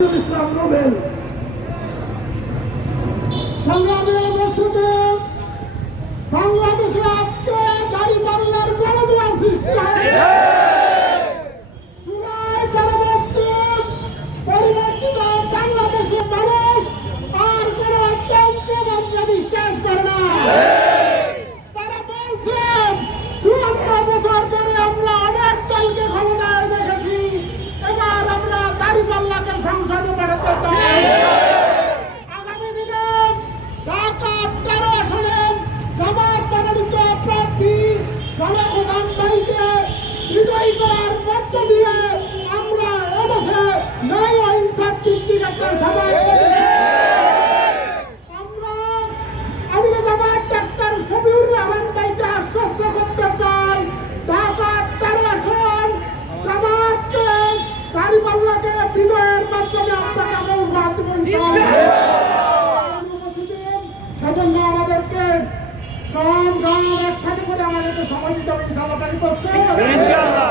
ইসলাম Nobel সংগ্রামের উপস্থিতি বাংলাদেশে আজকে দাঁড়িপাল্লার গণজোয়ার সৃষ্টি হয়েছে। জুলাই পরবর্তী পরিবর্তিত বাংলাদেশের মানুষ আর কোন তন্ত্রমন্ত্রে বিশ্বাস করে না। তারা বলছে 54 বছর ধরে আমরা অনেক দলকে ক্ষমতায় দেখেছি, এবার আমরা দাঁড়িপাল্লাকে সংসদে পাঠাতে চাই। আগামী দিনে ঢাকা 13 আসনে জামায়াত মনোনীত প্রার্থী জনপ্রধান ভাইকে বিজয়ী করার মধ্য দিয়ে আমরা এদেশে ন্যায় ও ইনসাফ ভিত্তিক একটা সমাজ আমি জামায়াত ডাক্তার শফিউর রহমান ভাইকে আশ্বস্ত করতে চাই, ঢাকা 13 আসন জামায়াতকে দাঁড়িপাল্লাকে বিজয়ের মাধ্যমে আপনাকে আমরা উপহার দেব সেজন্য আমাদেরকে শ্রম গান একসাথে করে আমাদেরকে সময় দিতে হবে। ইনশাআল্লাহ